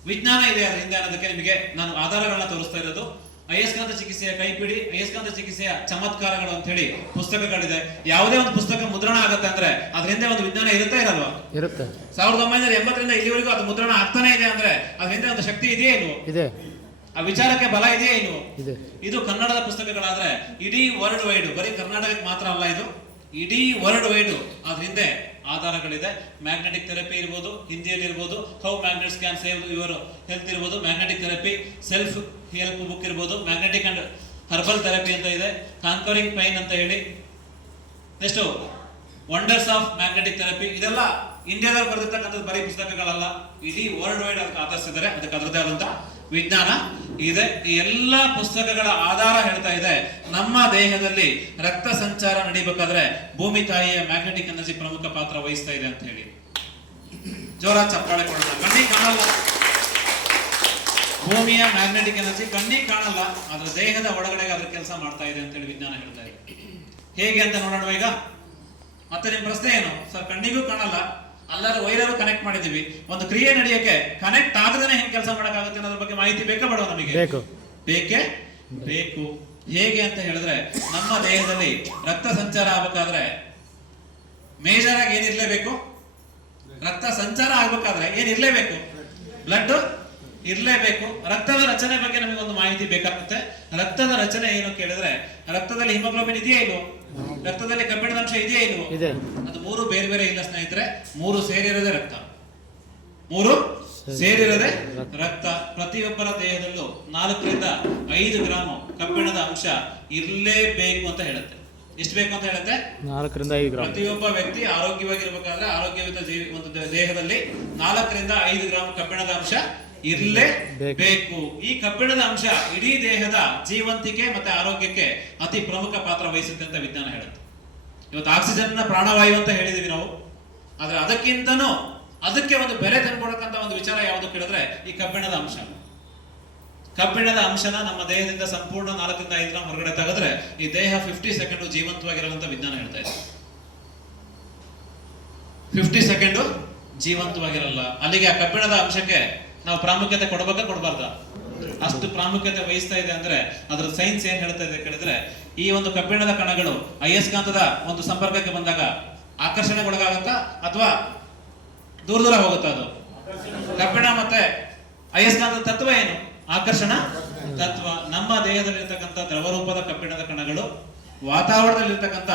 A: ವಿಜ್ಞಾನ ಇದೆ ಅದ್ರ ಹಿಂದೆ ಅನ್ನೋದಕ್ಕೆ ನಿಮಗೆ ನಾನು ಆಧಾರಗಳನ್ನ ತೋರಿಸ್ತಾ ಇರೋದು. ಅಯಸ್ಕಾಂತ ಚಿಕಿತ್ಸೆಯ ಕೈಪಿಡಿ ಅಯಸ್ಕಾಂತ ಚಿಕಿತ್ಸೆಯ ಚಮತ್ಕಾರಗಳು ಅಂತ ಹೇಳಿ ಪುಸ್ತಕಗಳಿದೆ. ಯಾವುದೇ ಒಂದು ಪುಸ್ತಕ ಮುದ್ರಣ ಆಗುತ್ತೆ ಅಂದ್ರೆ ಅದ್ರ ಹಿಂದೆ ಒಂದು ವಿಜ್ಞಾನ ಇರುತ್ತೆ ಇರಲ್ವಾ?
B: ಇರುತ್ತೆ.
A: ಸಾವಿರದ ಒಂಬೈನೂರ ಎಂಬತ್ತರಿಂದ ಇಲ್ಲಿವರೆಗೂ ಅದು ಮುದ್ರಣ ಆಗ್ತಾನೆ ಇದೆ ಅಂದ್ರೆ ಅದ್ರ ಹಿಂದೆ ಒಂದು ಶಕ್ತಿ ಇದೆಯೇ ಇಲ್ವೋ?
B: ಇದೆ.
A: ಆ ವಿಚಾರಕ್ಕೆ ಬಲ ಇದೆಯೇ ಇಲ್ವೋ?
B: ಇದೆ.
A: ಇದು ಕನ್ನಡದ ಪುಸ್ತಕಗಳಾದ್ರೆ ಇಡೀ ವರ್ಲ್ಡ್ ವೈಡ್ ಬರೀ ಕರ್ನಾಟಕಕ್ಕೆ ಮಾತ್ರ ಅಲ್ಲ ಇದು. ಇಡೀ ವರ್ಲ್ಡ್ ವೈಡ್ ಅದ್ರ ಹಿಂದೆ ಆಧಾರಗಳಿದೆ. ಮ್ಯಾಗ್ನೆಟಿಕ್ ಥೆರಪಿ ಇರ್ಬೋದು, ಹಿಂದಿಯಲ್ಲಿ ಇರ್ಬೋದು how magnet scan save your health ಇರ್ಬೋದು magnetic therapy self help book ಇರ್ಬೋದು ಮ್ಯಾಗ್ನೆಟಿಕ್ ಅಂಡ್ ಹರ್ಬಲ್ ಥೆರಪಿ ಅಂತ ಇದೆ. ಕಾನ್ಕರಿಂಗ್ ಪೈನ್ ಅಂತ ಹೇಳಿ. Next wonders of magnetic therapy ಇದೆಲ್ಲ ಇಂಡಿಯಾದಲ್ಲಿ ಬರೆದಿರ್ತಕ್ಕಂಥದ್ದು ಬರೀ ಪುಸ್ತಕಗಳಲ್ಲ. ಇಡೀ ವರ್ಲ್ಡ್ ವೈಡ್ ಅದಕ್ಕೆ ಆಧರಿಸಿದ್ದಾರೆ. ಅದಕ್ಕೆ ಅದರದೇ ಆದಂತ ವಿಜ್ಞಾನ. ಇದೆ. ಈ ಎಲ್ಲ ಪುಸ್ತಕಗಳ ಆಧಾರ ಹೇಳ್ತಾ ಇದೆ. ನಮ್ಮ ದೇಹದಲ್ಲಿ ರಕ್ತ ಸಂಚಾರ ನಡಿಬೇಕಾದ್ರೆ ಭೂಮಿ ತಾಯಿಯ ಮ್ಯಾಗ್ನೆಟಿಕ್ ಎನರ್ಜಿ ಪ್ರಮುಖ ಪಾತ್ರ ವಹಿಸ್ತಾ ಇದೆ ಅಂತ ಹೇಳಿ. ಜೋರ ಚಪ್ಪಾಳೆ ಕೊಡೋಣ ಕಣ್ಣಿಗೆ ಕಾಣಲ್ಲ. ಭೂಮಿಯ ಮ್ಯಾಗ್ನೆಟಿಕ್ ಎನರ್ಜಿ ಕಣ್ಣಿಗೆ ಕಾಣಲ್ಲ. ಅದ್ರ ದೇಹದ ಒಳಗಡೆ ಅದ್ರ ಕೆಲಸ ಮಾಡ್ತಾ ಇದೆ ಅಂತ ವಿಜ್ಞಾನ ಹೇಳ್ತಾ ಹೇಗೆ ಅಂತ ನೋಡೋಣ ಈಗ. ಮತ್ತೆ ನಿಮ್ ಪ್ರಶ್ನೆ ಏನು? ಸರ್, ಕಣ್ಣಿಗೂ ಕಾಣಲ್ಲ. ಅಲ್ಲರ ವೈರರು ಕನೆಕ್ಟ್ ಮಾಡಿದೀವಿ ಒಂದು ಕ್ರಿಯೆ ನಡೆಯಕ್ಕೆ ಕನೆಕ್ಟ್ ಆಗದೇನೆ ಹೆಂಗ್ ಕೆಲಸ ಮಾಡಕ್ಕಾಗುತ್ತೆ ಅನ್ನೋದ್ರ ಬಗ್ಗೆ ಮಾಹಿತಿ ಬೇಕೇ ಬೇಡ ನಮಗೆ?
B: ಬೇಕು.
A: ಬೇಕೇ? ಬೇಕು. ಹೇಗೆ ಅಂತ ಹೇಳಿದ್ರೆ ನಮ್ಮ ದೇಹದಲ್ಲಿ ರಕ್ತ ಸಂಚಾರ ಆಗ್ಬೇಕಾದ್ರೆ ಮೇಜರ್ ಆಗಿ ಏನಿರ್ಲೇಬೇಕು ರಕ್ತ ಸಂಚಾರ ಆಗ್ಬೇಕಾದ್ರೆ ಏನಿರ್ಲೇಬೇಕು ಬ್ಲಡ್ ಇರ್ಲೇಬೇಕು. ರಕ್ತದ ರಚನೆ ಬಗ್ಗೆ ನಮಗೆ ಒಂದು ಮಾಹಿತಿ ಬೇಕಾಗುತ್ತೆ. ರಕ್ತದ ರಚನೆ ಏನು ಕೇಳಿದ್ರೆ ರಕ್ತದಲ್ಲಿ ಹಿಮೋಗ್ಲೋಬಿನ್ ಇದೆಯಾ ಇಲ್ವೋ? ರಕ್ತದಲ್ಲಿ ಕಬ್ಬಿಣದ ಅಂಶ ಇದೆಯಾ ಇಲ್ವೋ
B: ಇದೆ.
A: ಅದು ಮೂರು ಬೇರೆ ಬೇರೆ ಇಲ್ಲ ಸ್ನೇಹಿತರೆ. ಮೂರು ಸೇರಿರದೆ ರಕ್ತ. ಮೂರು ಸೇರಿರದೆ ರಕ್ತ. ಪ್ರತಿಯೊಬ್ಬರ ದೇಹದಲ್ಲೂ ನಾಲ್ಕರಿಂದ ಐದು ಗ್ರಾಮ್ ಕಬ್ಬಿಣದ ಅಂಶ ಇರಲೇಬೇಕು ಅಂತ ಹೇಳುತ್ತೆ. ಎಷ್ಟು ಬೇಕು ಅಂತ ಹೇಳುತ್ತೆ?
B: ನಾಲ್ಕರಿಂದ ಐದು ಗ್ರಾಮ್
A: ಪ್ರತಿಯೊಬ್ಬ ವ್ಯಕ್ತಿ ಆರೋಗ್ಯವಾಗಿರ್ಬೇಕಾದ್ರೆ ಆರೋಗ್ಯಯುತ ಜೀವಿ ಒಂದು ದೇಹದಲ್ಲಿ ನಾಲ್ಕರಿಂದ ಐದು ಗ್ರಾಮ್ ಕಬ್ಬಿಣದ ಅಂಶ ಇರಲೇ ಬೇಕು. ಈ ಕಬ್ಬಿಣದ ಅಂಶ ಇಡೀ ದೇಹದ ಜೀವಂತಿಕೆ ಮತ್ತೆ ಆರೋಗ್ಯಕ್ಕೆ ಅತಿ ಪ್ರಮುಖ ಪಾತ್ರ ವಹಿಸುತ್ತೆ ಅಂತ ವಿಜ್ಞಾನ ಹೇಳುತ್ತೆ. ಇವತ್ತು ಆಕ್ಸಿಜನ್ನ ಪ್ರಾಣವಾಯು ಅಂತ ಹೇಳಿದೀವಿ ನಾವು. ಆದ್ರೆ ಅದಕ್ಕಿಂತನೂ ಅದಕ್ಕೆ ಒಂದು ಬೆಲೆ ತಂದ್ಕೊಡಕ್ಕಂತ ಒಂದು ವಿಚಾರ ಯಾವುದು ಕೇಳಿದ್ರೆ ಈ ಕಬ್ಬಿಣದ ಅಂಶ. ಕಬ್ಬಿಣದ ಅಂಶನ ನಮ್ಮ ದೇಹದಿಂದ ಸಂಪೂರ್ಣ ನಾಲ್ಕರಿಂದ ಐದರ ಹೊರಗಡೆ ತೆಗೆದ್ರೆ ಈ ದೇಹ ಫಿಫ್ಟಿ ಸೆಕೆಂಡ್ ಜೀವಂತವಾಗಿರಲ್ಲ ವಿಜ್ಞಾನ ಹೇಳ್ತಾ ಇದೆ. ಫಿಫ್ಟಿ ಸೆಕೆಂಡು ಜೀವಂತವಾಗಿರಲ್ಲ. ಅಲ್ಲಿಗೆ ಆ ಕಬ್ಬಿಣದ ಅಂಶಕ್ಕೆ ನಾವು ಪ್ರಾಮುಖ್ಯತೆ ಕೊಡಬೇಕಾ ಕೊಡಬಾರ್ದ? ಅಷ್ಟು ಪ್ರಾಮುಖ್ಯತೆ ವಹಿಸ್ತಾ ಇದೆ ಅಂದ್ರೆ ಅದ್ರ ಸೈನ್ಸ್ ಏನ್ ಹೇಳ್ತಾ ಇದೆ ಕೇಳಿದ್ರೆ, ಈ ಒಂದು ಕಬ್ಬಿಣದ ಕಣಗಳು ಅಯಸ್ಕಾಂತದ ಒಂದು ಸಂಪರ್ಕಕ್ಕೆ ಬಂದಾಗ ಆಕರ್ಷಣೆಗೊಳಗಾಗತ್ತಾ ಅಥವಾ ದೂರ ದೂರ ಹೋಗುತ್ತಾ ಅದು? ಕಬ್ಬಿಣ ಮತ್ತೆ ಅಯಸ್ಕಾಂತದ ತತ್ವ ಏನು? ಆಕರ್ಷಣ ತತ್ವ. ನಮ್ಮ ದೇಹದಲ್ಲಿರ್ತಕ್ಕಂಥ ದ್ರವರೂಪದ ಕಬ್ಬಿಣದ ಕಣಗಳು, ವಾತಾವರಣದಲ್ಲಿರ್ತಕ್ಕಂಥ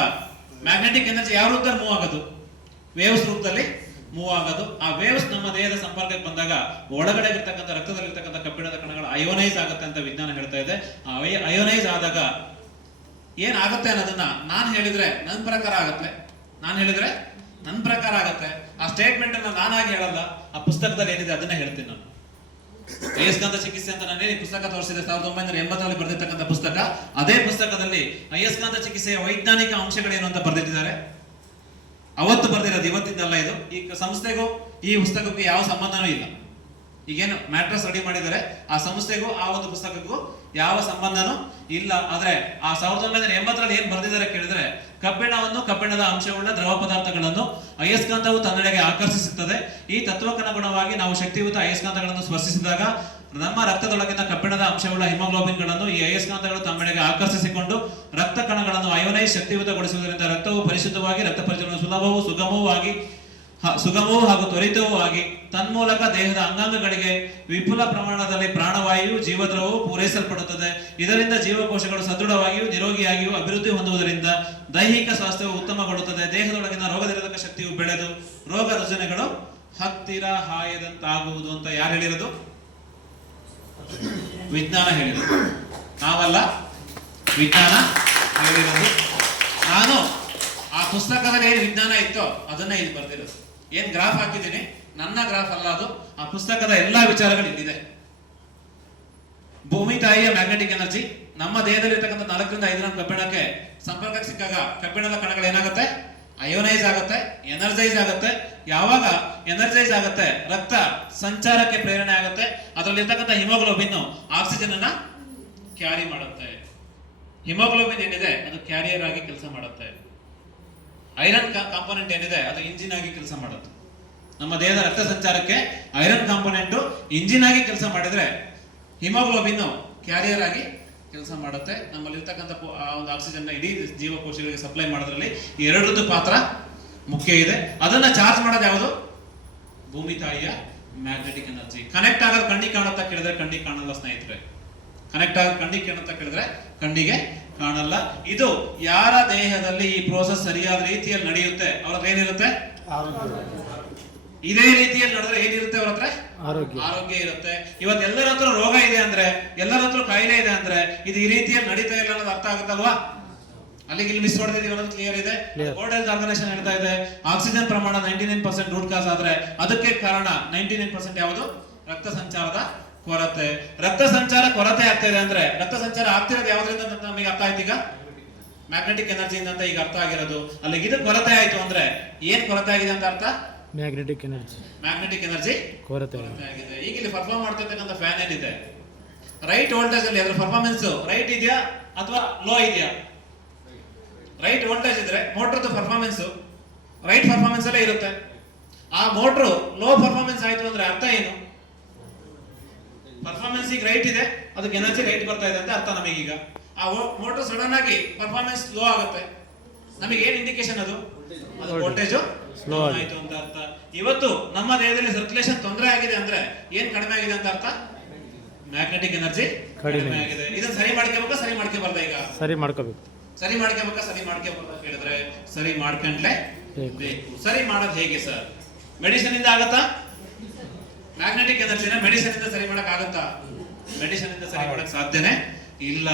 A: ಮ್ಯಾಗ್ನೆಟಿಕ್ ಎನರ್ಜಿ ಯಾವ ರೂಪದಲ್ಲಿ ಮೂವ್ ಆಗೋದು? ವೇವ್ಸ್ ರೂಪದಲ್ಲಿ ಮೂವ್ ಆಗೋದು. ಆ ವೇವ್ಸ್ ನಮ್ಮ ದೇಹದ ಸಂಪರ್ಕಕ್ಕೆ ಬಂದಾಗ ಒಳಗಡೆ ಇರ್ತಕ್ಕಂಥ ರಕ್ತದಲ್ಲಿರ್ತಕ್ಕಂಥ ಕಬ್ಬಿಣದ ಕಣಗಳು ಅಯೋನೈಸ್ ಆಗುತ್ತೆ ಅಂತ ವಿಜ್ಞಾನ ಹೇಳ್ತಾ ಇದೆ. ಆ ಅಯೋನೈಸ್ ಆದಾಗ ಏನಾಗುತ್ತೆ ಅನ್ನೋದನ್ನ ನಾನು ಹೇಳಿದ್ರೆ ನನ್ನ ಪ್ರಕಾರ ಆಗುತ್ತೆ. ನಾನು ಹೇಳಿದ್ರೆ ನನ್ನ ಪ್ರಕಾರ ಆಗುತ್ತೆ. ಆ ಸ್ಟೇಟ್ಮೆಂಟ್ ಅನ್ನ ನಾನಾಗಿ ಹೇಳಲ್ಲ. ಆ ಪುಸ್ತಕದಲ್ಲಿ ಏನಿದೆ ಅದನ್ನ ಹೇಳ್ತೀನಿ ನಾನು. ಅಯಸ್ಕಾಂತ ಚಿಕಿತ್ಸೆ ಅಂತ ನಾನು ಈ ಪುಸ್ತಕ ತೋರಿಸಿದೆ? ಸಾವಿರದ ಒಂಬೈನೂರ ಎಂಬತ್ತರಲ್ಲಿ ಬರೆದಿರ್ತಕ್ಕಂಥ ಪುಸ್ತಕ. ಅದೇ ಪುಸ್ತಕದಲ್ಲಿ ಅಯಸ್ಕಾಂತ ಚಿಕಿತ್ಸೆಯ ವೈಜ್ಞಾನಿಕ ಅಂಶಗಳೇನು ಅಂತ ಬರೆದಿಟ್ಟಿದ್ದಾರೆ ಅವತ್ತು ಬರ್ದಿರೋದು ಇವತ್ತಿದ್ದಲ್ಲ ಇದು. ಈ ಸಂಸ್ಥೆಗೂ ಈ ಪುಸ್ತಕಕ್ಕೂ ಯಾವ ಸಂಬಂಧನೂ ಇಲ್ಲ. ಈಗೇನು ಮ್ಯಾಟ್ರಸ್ ರೆಡಿ ಮಾಡಿದರೆ ಆ ಸಂಸ್ಥೆಗೂ, ಆ ಒಂದು ಪುಸ್ತಕಕ್ಕೂ ಯಾವ ಸಂಬಂಧನೂ ಇಲ್ಲ. ಆದ್ರೆ ಆ ಸಾವಿರದ ಒಂಬೈನೂರ ಎಂಬತ್ತರಲ್ಲಿ ಏನ್ ಬರ್ದಿದ್ದಾರೆ ಕೇಳಿದ್ರೆ, ಕಬ್ಬಿಣವನ್ನು ಕಬ್ಬಿಣದ ಅಂಶವುಳ್ಳ ದ್ರವ ಪದಾರ್ಥಗಳನ್ನು ಅಯಸ್ಕಾಂತವು ತನ್ನೆಡೆಗೆ ಆಕರ್ಷಿಸುತ್ತದೆ. ಈ ತತ್ವಕ್ಕನುಗುಣವಾಗಿ ನಾವು ಶಕ್ತಿಯುತ ಅಯಸ್ಕಾಂತಗಳನ್ನು ಸ್ಪರ್ಶಿಸಿದಾಗ ನಮ್ಮ ರಕ್ತದೊಳಗಿನ ಕಬ್ಬಿಣದ ಅಂಶವುಳ್ಳ ಹಿಮೋಗ್ಲೋಬಿನ್ಗಳನ್ನು ಈ ಅಯಸ್ಕಾಂತಗಳು ತಮ್ಮೆಡೆಗೆ ಆಕರ್ಷಿಸಿಕೊಂಡು ರಕ್ತ ಕಣಗಳನ್ನು ಅಯೋನೈಸ್ ಶಕ್ತಿಯುತಗೊಳಿಸುವುದರಿಂದ ರಕ್ತವು ಪರಿಶುದ್ಧವಾಗಿ, ರಕ್ತ ಪರಿಚಲನೆ ಸುಲಭವೂ ಸುಗಮವೂ ಆಗಿ ಸುಗಮವೂ ಹಾಗೂ ತ್ವರಿತವೂ ಆಗಿ, ತನ್ಮೂಲಕ ದೇಹದ ಅಂಗಾಂಗಗಳಿಗೆ ವಿಪುಲ ಪ್ರಮಾಣದಲ್ಲಿ ಪ್ರಾಣವಾಯು ಜೀವದ್ರವವು ಪೂರೈಸಲ್ಪಡುತ್ತದೆ. ಇದರಿಂದ ಜೀವಕೋಶಗಳು ಸದೃಢವಾಗಿಯೂ, ನಿರೋಗಿಯಾಗಿಯೂ ಅಭಿವೃದ್ಧಿ ಹೊಂದುವುದರಿಂದ ದೈಹಿಕ ಸ್ವಾಸ್ಥ್ಯವು ಉತ್ತಮಗೊಳ್ಳುತ್ತದೆ. ದೇಹದೊಳಗಿನ ರೋಗ ನಿರೋಧಕ ಶಕ್ತಿಯು ಬೆಳೆದು ರೋಗ ರುಜಿನಗಳು ಹತ್ತಿರ ಹಾಯದಂತಾಗುವುದು ಅಂತ ಯಾರು ಹೇಳಿರೋದು? ವಿಜ್ಞಾನ ಹೇಳಿದ್ರು. ನಾವಲ್ಲ ವಿಜ್ಞಾನ ಹೇಳಿರೋದು. ನಾನು ಆ ಪುಸ್ತಕದಲ್ಲಿ ಏನು ವಿಜ್ಞಾನ ಇತ್ತೋ, ಅದನ್ನ ಇಲ್ಲಿ ಬರ್ತಿರೋದು ಏನ್ ಗ್ರಾಫ್ ಹಾಕಿದ್ದೀನಿ? ನನ್ನ ಗ್ರಾಫ್ ಅಲ್ಲ ಅದು. ಆ ಪುಸ್ತಕದ ಎಲ್ಲಾ ವಿಚಾರಗಳು ಇಲ್ಲಿದೆ. ಭೂಮಿ ತಾಯಿಯ ಮ್ಯಾಗ್ನೆಟಿಕ್ ಎನರ್ಜಿ ನಮ್ಮ ದೇಹದಲ್ಲಿರ್ತಕ್ಕಂಥ ನಾಲ್ಕರಿಂದ ಐದು ಗ್ರಾಮ್ ಕಬ್ಬಿಣಕ್ಕೆ ಸಂಪರ್ಕಕ್ಕೆ ಸಿಕ್ಕಾಗ ಕಬ್ಬಿಣದ ಕಣಗಳು ಏನಾಗುತ್ತೆ? ಅಯೋನೈಸ್ ಆಗುತ್ತೆ ಎನರ್ಜೈಸ್ ಆಗುತ್ತೆ. ಯಾವಾಗ? ಎನರ್ಜೈಸ್ ಆಗುತ್ತೆ, ರಕ್ತ ಸಂಚಾರಕ್ಕೆ ಪ್ರೇರಣೆ ಆಗುತ್ತೆ. ಅದರಲ್ಲಿರ್ತಕ್ಕಂಥ ಹಿಮೋಗ್ಲೋಬಿನ್ ಆಕ್ಸಿಜನ್ ಅನ್ನ ಕ್ಯಾರಿ ಮಾಡುತ್ತೆ. ಹಿಮೋಗ್ಲೋಬಿನ್ ಏನಿದೆ? ಅದು ಕ್ಯಾರಿಯರ್ ಆಗಿ ಕೆಲಸ ಮಾಡುತ್ತೆ. ಐರನ್ ಕಾಂಪೋನೆಂಟ್ ಏನಿದೆ? ಅದು ಇಂಜಿನ್ ಆಗಿ ಕೆಲಸ ಮಾಡುತ್ತೆ. ನಮ್ಮ ದೇಹದ ರಕ್ತ ಸಂಚಾರಕ್ಕೆ ಐರನ್ ಕಾಂಪೋನೆಂಟ್ ಇಂಜಿನ್ ಆಗಿ ಕೆಲಸ ಮಾಡಿದ್ರೆ ಹಿಮೋಗ್ಲೋಬಿನ್ ಕ್ಯಾರಿಯರ್ ಆಗಿ ಕೆಲಸ ಮಾಡುತ್ತೆ. ನಮ್ಮಲ್ಲಿ ಆ ಒಂದು ಆಕ್ಸಿಜನ್ ಇಡೀ ಜೀವಕೋಶಗಳಿಗೆ ಸಪ್ಲೈ ಮಾಡೋದ್ರಲ್ಲಿ ಎರಡರದ್ದು ಪಾತ್ರ ಮುಖ್ಯ ಇದೆ. ಅದನ್ನ ಚಾರ್ಜ್ ಮಾಡೋದು ಯಾವುದು? ಭೂಮಿ ತಾಯಿಯ ಮ್ಯಾಗ್ನೆಟಿಕ್ ಎನರ್ಜಿ ಕನೆಕ್ಟ್ ಆಗೋದು ಕಣ್ಣಿಗೆ ಕಾಣುತ್ತಾ ಕೇಳಿದ್ರೆ ಕಣ್ಣಿಗೆ ಕಾಣಲ್ಲ ಸ್ನೇಹಿತರೆ. ಕನೆಕ್ಟ್ ಆಗೋದು ಕಣ್ಣಿಗೆ ಕಾಣುತ್ತಾ ಕೇಳಿದ್ರೆ ಕಣ್ಣಿಗೆ ಕಾಣಲ್ಲ. ಇದು ಯಾರ ದೇಹದಲ್ಲಿ ಈ ಪ್ರೋಸೆಸ್ ಸರಿಯಾದ ರೀತಿಯಲ್ಲಿ ನಡೆಯುತ್ತೆ? ಅವ್ರದ್ದು ಏನಿರುತ್ತೆ? ಇದೇ ರೀತಿಯಲ್ಲಿ ನಡೆದ್ರೆ ಏನಿರುತ್ತೆ ಅವ್ರ ಹತ್ರ?
B: ಆರೋಗ್ಯ.
A: ಆರೋಗ್ಯ ಇರುತ್ತೆ. ಇವತ್ತು ಎಲ್ಲರ ಹತ್ರ ರೋಗ ಇದೆ ಅಂದ್ರೆ ಎಲ್ಲರ ಹತ್ರ ಕಾಯಿಲೆ ಇದೆ ಅಂದ್ರೆ ಇದು ಈ ರೀತಿಯಲ್ಲಿ ನಡೀತಾ ಇಲ್ಲ ಅನ್ನೋದು ಅರ್ಥ ಆಗುತ್ತಲ್ವಾ ಅಲ್ಲಿಗೆ ಇಲ್ಲಿ ಮಿಸ್ ಹೊಡೆದಿದ್ದೀವಿ ಅನ್ನೋದು ಕ್ಲಿಯರ್ ಇದೆ. ವರ್ಲ್ಡ್ ಹೆಲ್ತ್ ಆರ್ಗನೈಸೇಷನ್ ಹೇಳ್ತಾ ಇದೆ. ಆಕ್ಸಿಜನ್ ಪ್ರಮಾಣ ninety nine percent root cause ಆದ್ರೆ ಅದಕ್ಕೆ ಕಾರಣ ನೈಂಟಿ ನೈನ್ ಪರ್ಸೆಂಟ್ ಯಾವುದು? ರಕ್ತ ಸಂಚಾರದ ಕೊರತೆ. ರಕ್ತ ಸಂಚಾರ ಕೊರತೆ ಆಗ್ತಾ ಇದೆ ಅಂದ್ರೆ ರಕ್ತ ಸಂಚಾರ ಆಗ್ತಿರೋದು ಯಾವ್ದ್ರಿಂದ ನಮಗೆ ಅರ್ಥ ಆಯ್ತು ಈಗ? ಮ್ಯಾಗ್ನೆಟಿಕ್ ಎನರ್ಜಿಯಿಂದ ಅಂತ ಈಗ ಅರ್ಥ ಆಗಿರೋದು. ಅಲ್ಲಿಗೆ ಇದು ಕೊರತೆ ಆಯ್ತು ಅಂದ್ರೆ ಏನ್ ಕೊರತೆ ಆಗಿದೆ ಅಂತ ಅರ್ಥ?
B: ಮ್ಯಾಗ್ನೆಟಿಕ್ ಎನರ್ಜಿ
A: ಮ್ಯಾಗ್ನೆಟಿಕ್ ಎನರ್ಜಿ
B: ಕೊರತೆ.
A: ಆಗಿದೆ. ಈಗ ಇಲ್ಲಿ ಪರ್ಫಾರ್ಮ್ ಮಾಡ್ತಿರ್ತಕ್ಕಂಥ ಫ್ಯಾನ್ ಏನಿದೆ? ರೈಟ್ ವೋಲ್ಟೇಜ್ ಅಲ್ಲಿ ಅದರ ಪರ್ಫಾರ್ಮೆನ್ಸ್ ರೈಟ್ ಇದೆಯಾ ಅಥವಾ ಲೋ ಇದೆಯಾ? ರೈಟ್ ವೋಲ್ಟೇಜ್ ಇದ್ರೆ ಮೋಟರ್ದು ಪರ್ಫಾರ್ಮೆನ್ಸ್ ರೈಟ್ ಪರ್ಫಾರ್ಮೆನ್ಸ್ ಅಲ್ಲೇ ಇರುತ್ತೆ. ಆ ಮೋಟ್ರು ಲೋ ಪರ್ಫಾರ್ಮೆನ್ಸ್ ಆಯ್ತು ಅಂದ್ರೆ ಅರ್ಥ ಏನು? ಪರ್ಫಾರ್ಮೆನ್ಸ್ ಈಗ ರೈಟ್ ಇದೆ ಅದಕ್ಕೆ ಎನರ್ಜಿ ರೈಟ್ ಬರ್ತಾ ಇದೆ ಅಂತ ಅರ್ಥ ನಮಗೀಗ. ಆ ಮೋಟರ್ ಸಡನ್ ಆಗಿ ಪರ್ಫಾರ್ಮೆನ್ಸ್ ಲೋ ಆಗುತ್ತೆ. ನಮಗೆ ಏನ್ ಇಂಡಿಕೇಶನ್ ಅದು ಅದು ವೋಲ್ಟೇಜ್. ಆಯ್ತು ಅಂತ ಅರ್ಥ? ಇವತ್ತು ನಮ್ಮ ದೇಹದಲ್ಲಿ ಸರ್ಕ್ಯುಲೇಷನ್ ತೊಂದರೆ ಆಗಿದೆ ಅಂದ್ರೆ ಏನ್ ಕಡಿಮೆ ಆಗಿದೆ ಅಂತ ಅರ್ಥ? ಮ್ಯಾಗ್ನೆಟಿಕ್ ಎನರ್ಜಿ
B: ಕಡಿಮೆ.
A: ಆಗಿದೆ. ಇದನ್ನ ಸರಿ ಮಾಡ್ಕೋಬೇಕಾ ಸರಿ ಮಾಡ್ಕೋಬಾರ್ದ ಈಗ?
B: ಸರಿ ಮಾಡ್ಕೋಬೇಕು.
A: ಸರಿ ಮಾಡ್ಕೋಬೇಕಾ ಸರಿ ಮಾಡ್ಕೋಬಾರ್ದ ಅಂತ ಹೇಳಿದ್ರೆ ಸರಿ ಮಾಡ್ಕೊಂಡ್ಲೆ.
B: ಬೇಕು.
A: ಸರಿ ಮಾಡೋದು ಹೇಗೆ ಸರ್? ಮೆಡಿಸಿನ್ ಇಂದ ಆಗತ್ತಾ? ಮ್ಯಾಗ್ನೆಟಿಕ್ ಎನರ್ಜಿನ ಮೆಡಿಸಿನ್ ಇಂದ ಸರಿ ಮಾಡಕ್ ಆಗತ್ತಾ? ಮೆಡಿಸಿನ್ ಇಂದ ಸರಿ ಮಾಡಕ್ ಸಾಧ್ಯನೇ ಇಲ್ಲ.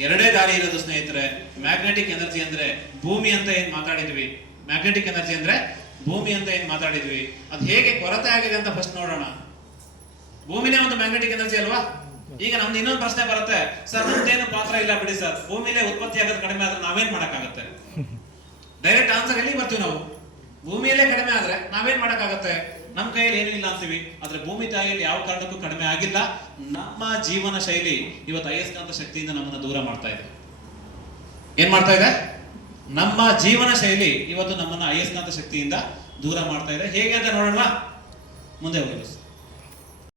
A: ಎರಡೇ ದಾರಿ ಇರೋದು ಸ್ನೇಹಿತರೆ ಮ್ಯಾಗ್ನೆಟಿಕ್ ಎನರ್ಜಿ ಅಂದ್ರೆ ಭೂಮಿ ಅಂತ ಏನ್ ಮಾತಾಡಿದ್ವಿ? ಮ್ಯಾಗ್ನೆಟಿಕ್ ಎನರ್ಜಿ ಅಂದ್ರೆ ಭೂಮಿ ಅಂತ ಏನು ಮಾತಾಡಿದ್ವಿ? ಅದು ಹೇಗೆ ಕೊರತೆ ಆಗಿದೆ ಅಂತ ಫಸ್ಟ್ ನೋಡೋಣ. ಭೂಮಿನೇ ಒಂದು ಮ್ಯಾಗ್ನೆಟಿಕ್ ಎನರ್ಜಿ ಅಲ್ವಾ? ಈಗ ನಮ್ದು ಇನ್ನೊಂದು ಪ್ರಶ್ನೆ ಬರುತ್ತೆ. ಸರ್, ನಮ್ದೇನು ಪಾತ್ರ ಇಲ್ಲ ಬಿಡಿ ಸರ್. ಭೂಮಿಲೇ ಉತ್ಪತ್ತಿ ಆಗೋದು ಕಡಿಮೆ ಆದ್ರೆ ನಾವೇನ್ ಮಾಡಕ್ಕಾಗತ್ತೆ? ಡೈರೆಕ್ಟ್ ಆನ್ಸರ್ ಎಲ್ಲಿ ಬರ್ತೀವಿ ನಾವು? ಭೂಮಿಯಲ್ಲೇ ಕಡಿಮೆ ಆದ್ರೆ ನಾವೇನ್ ಮಾಡಕ್ಕಾಗತ್ತೆ? ನಮ್ಮ ಕೈಯಲ್ಲಿ ಏನಿಲ್ಲ ಅಂತೀವಿ. ಆದ್ರೆ ಭೂಮಿ ತಾಯಿಯಲ್ಲಿ ಯಾವ ಕಾರಣಕ್ಕೂ ಕಡಿಮೆ ಆಗಿಲ್ಲ. ನಮ್ಮ ಜೀವನ ಶೈಲಿ ಇವತ್ತು ಅಯಸ್ಕಾಂತ ಶಕ್ತಿಯಿಂದ ನಮ್ಮನ್ನ ದೂರ ಮಾಡ್ತಾ ಇದೆ. ಏನ್ ಮಾಡ್ತಾ ಇದೆ? ನಮ್ಮ ಜೀವನ ಶೈಲಿ ಇವತ್ತು ನಮ್ಮನ್ನ ಅಯಸ್ಕಾಂತ ಶಕ್ತಿಯಿಂದ ದೂರ ಮಾಡ್ತಾ ಇದೆ. ಹೇಗೆ ಅಂತ ನೋಡೋಣ? ಮುಂದೆ ಹೋಗಿ.